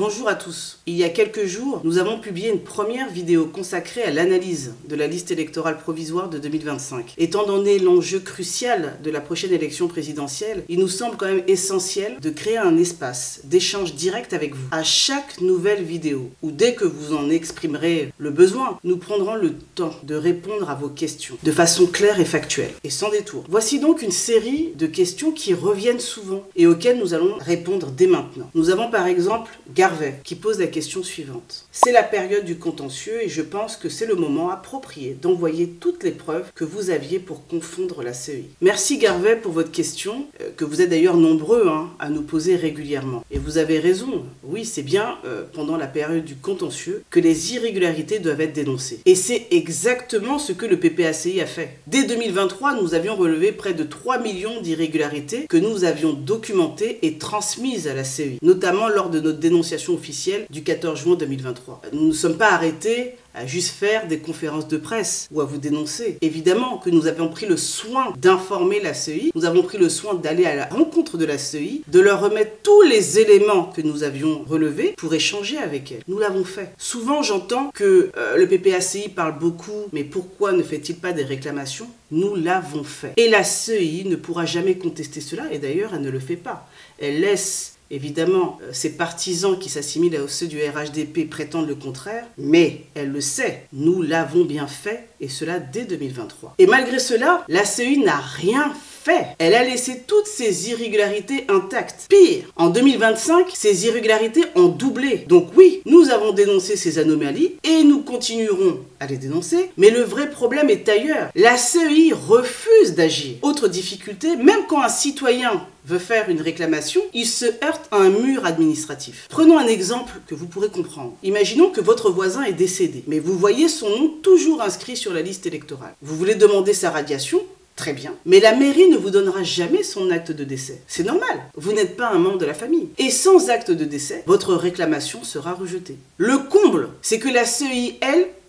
Bonjour à tous. Il y a quelques jours, nous avons publié une première vidéo consacrée à l'analyse de la liste électorale provisoire de 2025. Étant donné l'enjeu crucial de la prochaine élection présidentielle, il nous semble quand même essentiel de créer un espace d'échange direct avec vous. À chaque nouvelle vidéo, ou dès que vous en exprimerez le besoin, nous prendrons le temps de répondre à vos questions de façon claire et factuelle, et sans détour. Voici donc une série de questions qui reviennent souvent et auxquelles nous allons répondre dès maintenant. Nous avons par exemple Garvey qui pose la question suivante. C'est la période du contentieux et je pense que c'est le moment approprié d'envoyer toutes les preuves que vous aviez pour confondre la CEI. Merci Garvey pour votre question, que vous êtes d'ailleurs nombreux à nous poser régulièrement. Et vous avez raison, oui c'est bien pendant la période du contentieux que les irrégularités doivent être dénoncées. Et c'est exactement ce que le PPACI a fait. Dès 2023, nous avions relevé près de 3 millions d'irrégularités que nous avions documentées et transmises à la CEI, notamment lors de notre dénonciation officielle du 14 juin 2023. Nous ne sommes pas arrêtés à juste faire des conférences de presse ou à vous dénoncer. Évidemment que nous avons pris le soin d'informer la CEI, nous avons pris le soin d'aller à la rencontre de la CEI, de leur remettre tous les éléments que nous avions relevés pour échanger avec elle. Nous l'avons fait. Souvent j'entends que le PPACI parle beaucoup, mais pourquoi ne fait-il pas des réclamations? Nous l'avons fait. Et la CEI ne pourra jamais contester cela, et d'ailleurs elle ne le fait pas. Elle laisse évidemment, ces partisans qui s'assimilent à ceux du RHDP prétendent le contraire, mais elle le sait, nous l'avons bien fait, et cela dès 2023. Et malgré cela, la CEI n'a rien fait. Elle a laissé toutes ces irrégularités intactes. Pire, en 2025, ces irrégularités ont doublé. Donc oui, nous avons dénoncé ces anomalies, et nous continuerons à les dénoncer, mais le vrai problème est ailleurs. La CEI refuse d'agir. Autre difficulté, même quand un citoyen veut faire une réclamation, il se heurte à un mur administratif. Prenons un exemple que vous pourrez comprendre. Imaginons que votre voisin est décédé, mais vous voyez son nom toujours inscrit sur la liste électorale. Vous voulez demander sa radiation? Très bien. Mais la mairie ne vous donnera jamais son acte de décès. C'est normal. Vous n'êtes pas un membre de la famille. Et sans acte de décès, votre réclamation sera rejetée. Le comble, c'est que la CEI,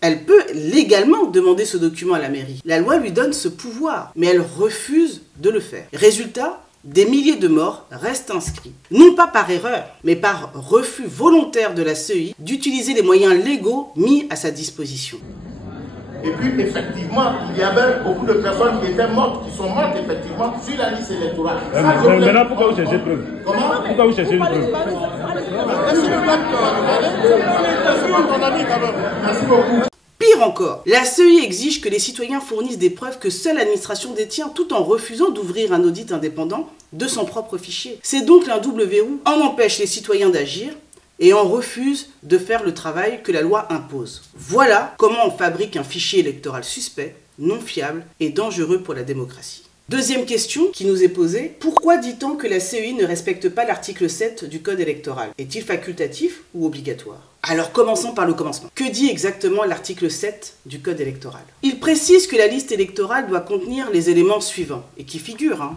elle peut légalement demander ce document à la mairie. La loi lui donne ce pouvoir, mais elle refuse de le faire. Résultat, des milliers de morts restent inscrits. Non pas par erreur, mais par refus volontaire de la CEI d'utiliser les moyens légaux mis à sa disposition. Et puis, effectivement, il y avait beaucoup de personnes qui étaient mortes, qui sont mortes, effectivement, sur la liste électorale. Maintenant, pourquoi vous cherchez preuve? Comment? Pourquoi vous cherchez une preuve? Merci beaucoup. Pire encore, la CEI exige que les citoyens fournissent des preuves que seule l'administration détient tout en refusant d'ouvrir un audit indépendant de son propre fichier. C'est donc un double verrou. On empêche les citoyens d'agir et on refuse de faire le travail que la loi impose. Voilà comment on fabrique un fichier électoral suspect, non fiable et dangereux pour la démocratie. Deuxième question qui nous est posée, pourquoi dit-on que la CEI ne respecte pas l'article 7 du Code électoral? Est-il facultatif ou obligatoire? Alors commençons par le commencement. Que dit exactement l'article 7 du Code électoral? Il précise que la liste électorale doit contenir les éléments suivants, et qui figurent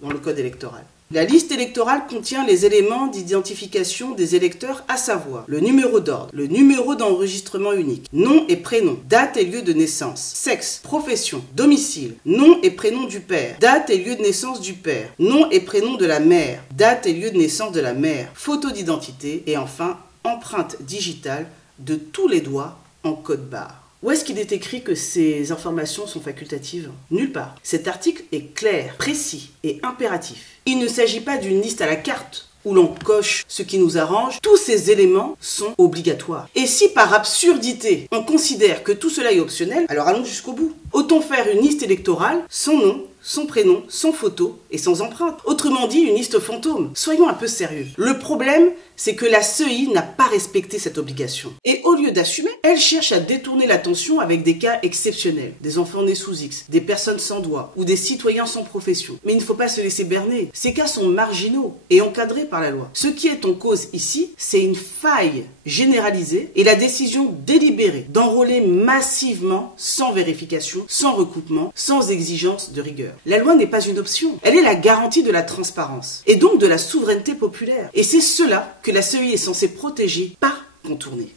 dans le Code électoral. La liste électorale contient les éléments d'identification des électeurs, à savoir le numéro d'ordre, le numéro d'enregistrement unique, nom et prénom, date et lieu de naissance, sexe, profession, domicile, nom et prénom du père, date et lieu de naissance du père, nom et prénom de la mère, date et lieu de naissance de la mère, photo d'identité et enfin empreinte digitale de tous les doigts en code barre. Où est-ce qu'il est écrit que ces informations sont facultatives? Nulle part. Cet article est clair, précis et impératif. Il ne s'agit pas d'une liste à la carte où l'on coche ce qui nous arrange. Tous ces éléments sont obligatoires. Et si par absurdité, on considère que tout cela est optionnel, alors allons jusqu'au bout. Autant faire une liste électorale sans nom, sans prénom, sans photo et sans empreinte. Autrement dit, une liste fantôme. Soyons un peu sérieux. Le problème, c'est que la CEI n'a pas respecté cette obligation. Et au lieu d'assumer, elle cherche à détourner l'attention avec des cas exceptionnels. Des enfants nés sous X, des personnes sans doigts ou des citoyens sans profession. Mais il ne faut pas se laisser berner. Ces cas sont marginaux et encadrés par la loi. Ce qui est en cause ici, c'est une faille généralisée et la décision délibérée d'enrôler massivement, sans vérification, sans recoupement, sans exigence de rigueur. La loi n'est pas une option. Elle est la garantie de la transparence et donc de la souveraineté populaire. Et c'est cela que la CEI est censée protéger, pas contourner.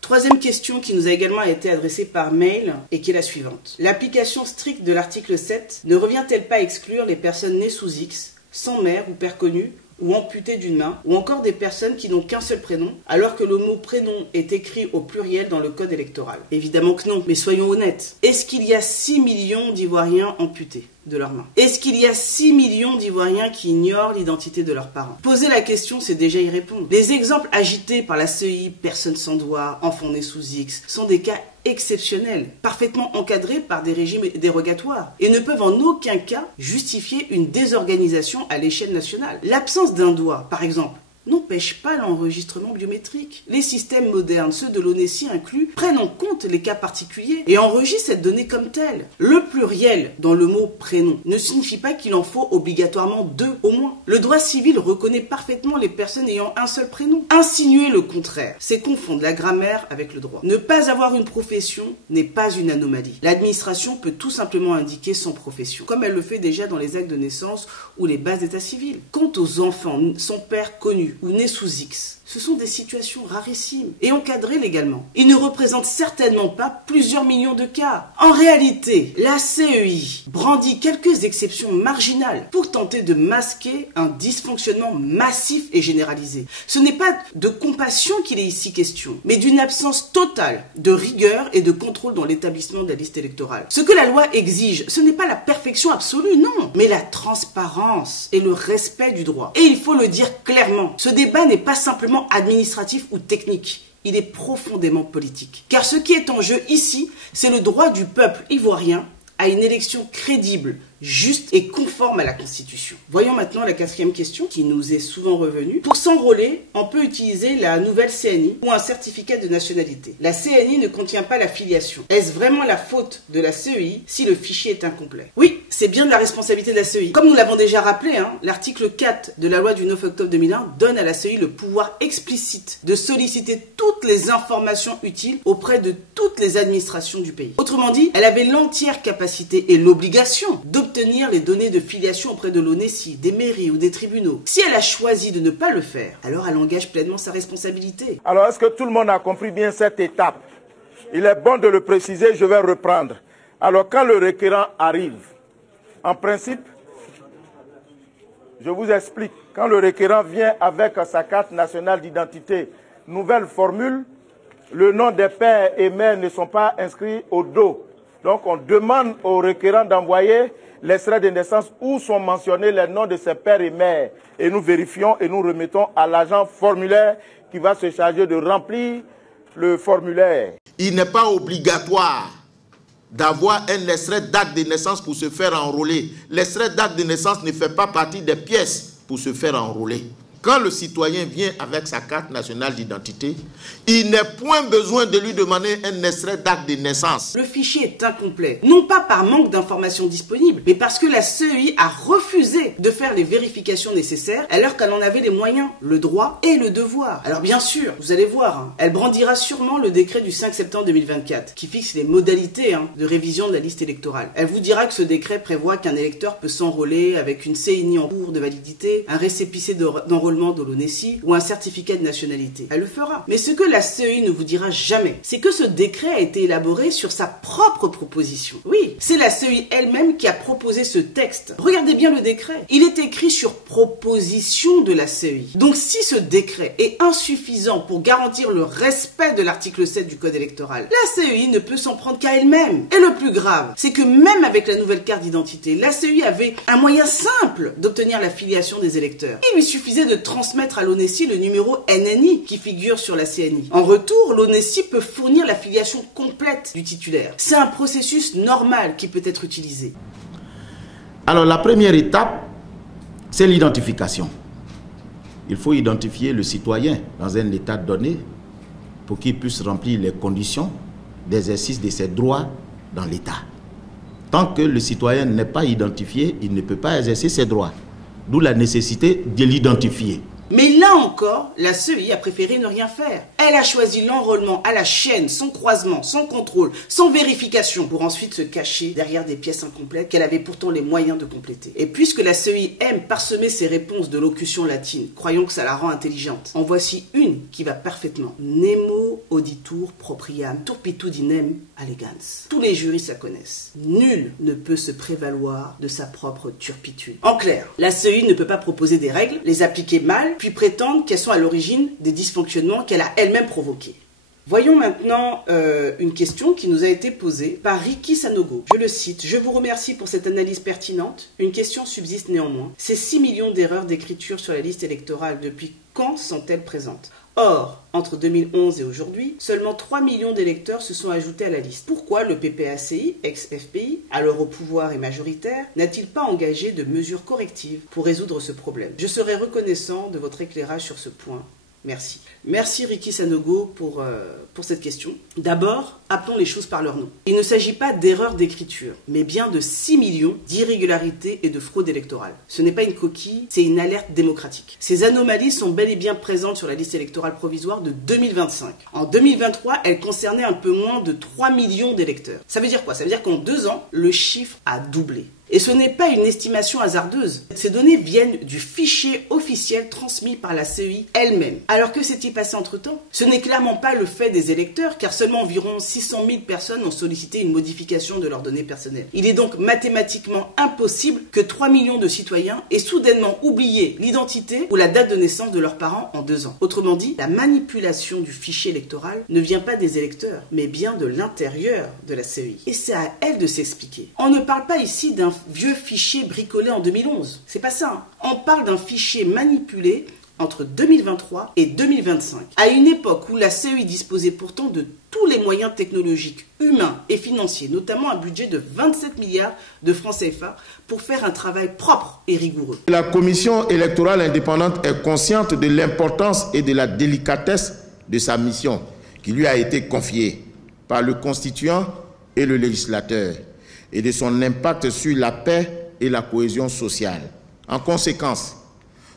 Troisième question qui nous a également été adressée par mail et qui est la suivante. L'application stricte de l'article 7 ne revient-elle pas à exclure les personnes nées sous X, sans mère ou père connu, ou amputé d'une main, ou encore des personnes qui n'ont qu'un seul prénom, alors que le mot prénom est écrit au pluriel dans le code électoral? Évidemment que non, mais soyons honnêtes. Est-ce qu'il y a 6 millions d'Ivoiriens amputés de leurs mains? Est-ce qu'il y a 6 millions d'Ivoiriens qui ignorent l'identité de leurs parents? Poser la question, c'est déjà y répondre. Les exemples agités par la CEI, personnes sans doigt, enfants nés sous X, sont des cas exceptionnels, parfaitement encadrés par des régimes dérogatoires, et ne peuvent en aucun cas justifier une désorganisation à l'échelle nationale. L'absence d'un doigt, par exemple, n'empêche pas l'enregistrement biométrique. Les systèmes modernes, ceux de l'ONESI inclus, prennent en compte les cas particuliers et enregistrent cette donnée comme telle. Le pluriel dans le mot prénom ne signifie pas qu'il en faut obligatoirement 2 au moins. Le droit civil reconnaît parfaitement les personnes ayant un seul prénom. Insinuer le contraire, c'est confondre la grammaire avec le droit. Ne pas avoir une profession n'est pas une anomalie. L'administration peut tout simplement indiquer sans profession, comme elle le fait déjà dans les actes de naissance ou les bases d'état civil. Quant aux enfants, son père connu ou nés sous X, ce sont des situations rarissimes et encadrées légalement. Ils ne représentent certainement pas plusieurs millions de cas. En réalité, la CEI brandit quelques exceptions marginales pour tenter de masquer un dysfonctionnement massif et généralisé. Ce n'est pas de compassion qu'il est ici question, mais d'une absence totale de rigueur et de contrôle dans l'établissement de la liste électorale. Ce que la loi exige, ce n'est pas la perfection absolue, non, mais la transparence et le respect du droit. Et il faut le dire clairement, ce débat n'est pas simplement administratif ou technique. Il est profondément politique. Car ce qui est en jeu ici, c'est le droit du peuple ivoirien à une élection crédible, juste et conforme à la Constitution. Voyons maintenant la 4e question qui nous est souvent revenue. Pour s'enrôler, on peut utiliser la nouvelle CNI ou un certificat de nationalité. La CNI ne contient pas la filiation. Est-ce vraiment la faute de la CEI si le fichier est incomplet? Oui, c'est bien de la responsabilité de la CEI. Comme nous l'avons déjà rappelé, l'article 4 de la loi du 9 octobre 2001 donne à la CEI le pouvoir explicite de solliciter toutes les informations utiles auprès de toutes les administrations du pays. Autrement dit, elle avait l'entière capacité et l'obligation d'obtenir les données de filiation auprès de l'ONESI, des mairies ou des tribunaux. Si elle a choisi de ne pas le faire, alors elle engage pleinement sa responsabilité. Alors, est-ce que tout le monde a compris bien cette étape? Il est bon de le préciser, je vais reprendre. Alors, quand le requérant arrive, en principe, je vous explique, quand le requérant vient avec sa carte nationale d'identité, nouvelle formule, le nom des pères et mères ne sont pas inscrits au dos. Donc, on demande au requérant d'envoyer l'extrait de naissance où sont mentionnés les noms de ses pères et mères. Et nous vérifions et nous remettons à l'agent formulaire qui va se charger de remplir le formulaire. Il n'est pas obligatoire d'avoir un extrait d'acte de naissance pour se faire enrôler. L'extrait d'acte de naissance ne fait pas partie des pièces pour se faire enrôler. Quand le citoyen vient avec sa carte nationale d'identité, il n'est point besoin de lui demander un extrait d'acte de naissance. Le fichier est incomplet, non pas par manque d'informations disponibles, mais parce que la CEI a refusé de faire les vérifications nécessaires alors qu'elle en avait les moyens, le droit et le devoir. Alors bien sûr, vous allez voir, elle brandira sûrement le décret du 5 septembre 2024 qui fixe les modalités de révision de la liste électorale. Elle vous dira que ce décret prévoit qu'un électeur peut s'enrôler avec une CNI en cours de validité, un récépissé d'enrôlement de l'ONESI ou un certificat de nationalité. Elle le fera. Mais ce que la CEI ne vous dira jamais, c'est que ce décret a été élaboré sur sa propre proposition. Oui, c'est la CEI elle-même qui a proposé ce texte. Regardez bien le décret. Il est écrit sur proposition de la CEI. Donc si ce décret est insuffisant pour garantir le respect de l'article 7 du code électoral, la CEI ne peut s'en prendre qu'à elle-même. Et le plus grave, c'est que même avec la nouvelle carte d'identité, la CEI avait un moyen simple d'obtenir la filiation des électeurs. Il lui suffisait de transmettre à l'ONESI le numéro NNI qui figure sur la CNI. En retour, l'ONESI peut fournir la filiation complète du titulaire. C'est un processus normal qui peut être utilisé. Alors la première étape, c'est l'identification. Il faut identifier le citoyen dans un état donné pour qu'il puisse remplir les conditions d'exercice de ses droits dans l'État. Tant que le citoyen n'est pas identifié, il ne peut pas exercer ses droits. D'où la nécessité de l'identifier. Mais là Là encore, la CEI a préféré ne rien faire. Elle a choisi l'enrôlement à la chaîne, sans croisement, sans contrôle, sans vérification, pour ensuite se cacher derrière des pièces incomplètes qu'elle avait pourtant les moyens de compléter. Et puisque la CEI aime parsemer ses réponses de locution latine, croyons que ça la rend intelligente. En voici une qui va parfaitement. Nemo auditur propriam turpitudinem allegans. Tous les juristes la connaissent. Nul ne peut se prévaloir de sa propre turpitude. En clair, la CEI ne peut pas proposer des règles, les appliquer mal, puis prétendre qu'elles sont à l'origine des dysfonctionnements qu'elle a elle-même provoqués. Voyons maintenant une question qui nous a été posée par Ricky Sanogo. Je le cite, « Je vous remercie pour cette analyse pertinente. Une question subsiste néanmoins. Ces 6 millions d'erreurs d'écriture sur la liste électorale, depuis quand sont-elles présentes ? Or, entre 2011 et aujourd'hui, seulement 3 millions d'électeurs se sont ajoutés à la liste. Pourquoi le PPACI, ex-FPI, alors au pouvoir et majoritaire, n'a-t-il pas engagé de mesures correctives pour résoudre ce problème ? Je serai reconnaissant de votre éclairage sur ce point. Merci. Merci Ricky Sanogo pour cette question. D'abord, appelons les choses par leur nom. Il ne s'agit pas d'erreur d'écriture, mais bien de 6 millions d'irrégularités et de fraudes électorales. Ce n'est pas une coquille, c'est une alerte démocratique. Ces anomalies sont bel et bien présentes sur la liste électorale provisoire de 2025. En 2023, elles concernaient un peu moins de 3 millions d'électeurs. Ça veut dire quoi ? Ça veut dire qu'en 2 ans, le chiffre a doublé. Et ce n'est pas une estimation hasardeuse. Ces données viennent du fichier officiel transmis par la CEI elle-même. Alors que s'est-il passé entre-temps ? Ce n'est clairement pas le fait des électeurs, car seulement environ 600 000 personnes ont sollicité une modification de leurs données personnelles. Il est donc mathématiquement impossible que 3 millions de citoyens aient soudainement oublié l'identité ou la date de naissance de leurs parents en 2 ans. Autrement dit, la manipulation du fichier électoral ne vient pas des électeurs, mais bien de l'intérieur de la CEI. Et c'est à elle de s'expliquer. On ne parle pas ici d'un vieux fichier bricolé en 2011. C'est pas ça. On parle d'un fichier manipulé entre 2023 et 2025, à une époque où la CEI disposait pourtant de tous les moyens technologiques, humains et financiers, notamment un budget de 27 milliards de francs CFA pour faire un travail propre et rigoureux. La Commission électorale indépendante est consciente de l'importance et de la délicatesse de sa mission qui lui a été confiée par le constituant et le législateur, et de son impact sur la paix et la cohésion sociale. En conséquence,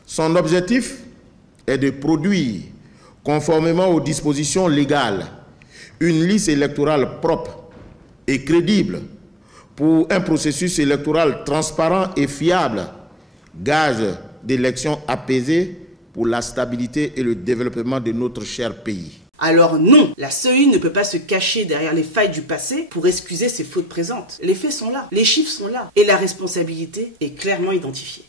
son objectif est de produire, conformément aux dispositions légales, une liste électorale propre et crédible pour un processus électoral transparent et fiable, gage d'élections apaisées pour la stabilité et le développement de notre cher pays. Alors non, la CEI ne peut pas se cacher derrière les failles du passé pour excuser ses fautes présentes. Les faits sont là, les chiffres sont là, et la responsabilité est clairement identifiée.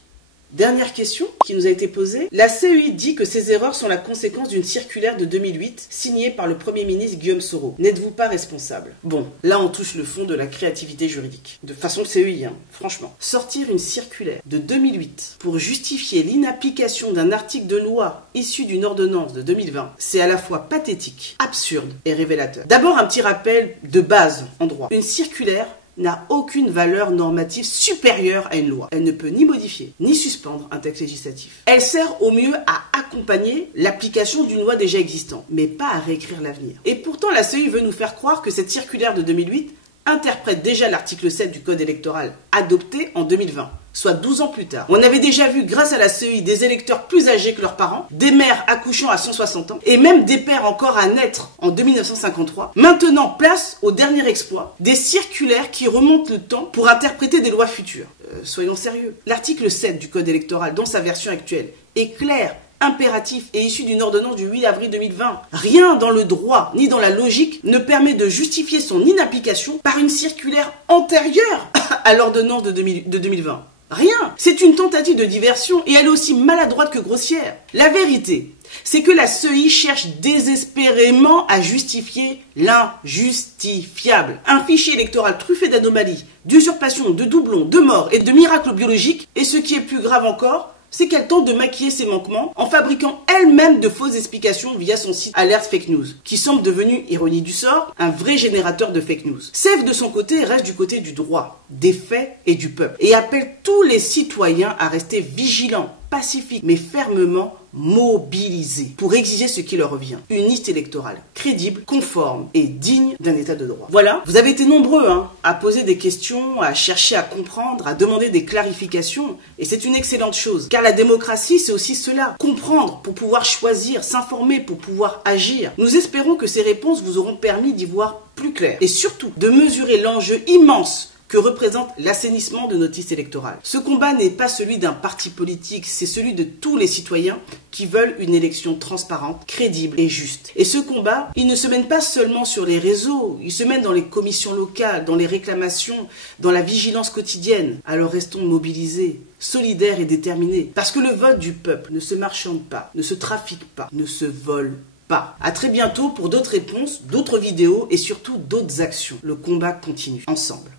Dernière question qui nous a été posée. La CEI dit que ces erreurs sont la conséquence d'une circulaire de 2008 signée par le Premier ministre Guillaume Soro. N'êtes-vous pas responsable? Bon, là on touche le fond de la créativité juridique. De façon CEI, franchement. Sortir une circulaire de 2008 pour justifier l'inapplication d'un article de loi issu d'une ordonnance de 2020, c'est à la fois pathétique, absurde et révélateur. D'abord un petit rappel de base en droit. Une circulaire n'a aucune valeur normative supérieure à une loi. Elle ne peut ni modifier, ni suspendre un texte législatif. Elle sert au mieux à accompagner l'application d'une loi déjà existante, mais pas à réécrire l'avenir. Et pourtant, la CEI veut nous faire croire que cette circulaire de 2008 interprète déjà l'article 7 du Code électoral adopté en 2020. Soit 12 ans plus tard. On avait déjà vu, grâce à la CEI, des électeurs plus âgés que leurs parents, des mères accouchant à 160 ans, et même des pères encore à naître en 1953. Maintenant, place au dernier exploit, des circulaires qui remontent le temps pour interpréter des lois futures. Soyons sérieux. L'article 7 du Code électoral, dans sa version actuelle, est clair, impératif et issu d'une ordonnance du 8 avril 2020. Rien dans le droit ni dans la logique ne permet de justifier son inapplication par une circulaire antérieure à l'ordonnance de 2020. Rien. C'est une tentative de diversion et elle est aussi maladroite que grossière. La vérité, c'est que la CEI cherche désespérément à justifier l'injustifiable. Un fichier électoral truffé d'anomalies, d'usurpations, de doublons, de morts et de miracles biologiques. Et ce qui est plus grave encore, c'est qu'elle tente de maquiller ses manquements en fabriquant elle-même de fausses explications via son site Alert Fake News, qui semble devenu, ironie du sort, un vrai générateur de fake news. Sèvres de son côté reste du côté du droit, des faits et du peuple, et appelle tous les citoyens à rester vigilants, pacifiques, mais fermement mobilisés pour exiger ce qui leur revient. Une liste électorale crédible, conforme et digne d'un état de droit. Voilà, vous avez été nombreux à poser des questions, à chercher à comprendre, à demander des clarifications, et c'est une excellente chose. Car la démocratie, c'est aussi cela. Comprendre pour pouvoir choisir, s'informer pour pouvoir agir. Nous espérons que ces réponses vous auront permis d'y voir plus clair et surtout de mesurer l'enjeu immense que représente l'assainissement de notre liste électorale. Ce combat n'est pas celui d'un parti politique, c'est celui de tous les citoyens qui veulent une élection transparente, crédible et juste. Et ce combat, il ne se mène pas seulement sur les réseaux, il se mène dans les commissions locales, dans les réclamations, dans la vigilance quotidienne. Alors restons mobilisés, solidaires et déterminés, parce que le vote du peuple ne se marchande pas, ne se trafique pas, ne se vole pas. À très bientôt pour d'autres réponses, d'autres vidéos et surtout d'autres actions. Le combat continue ensemble.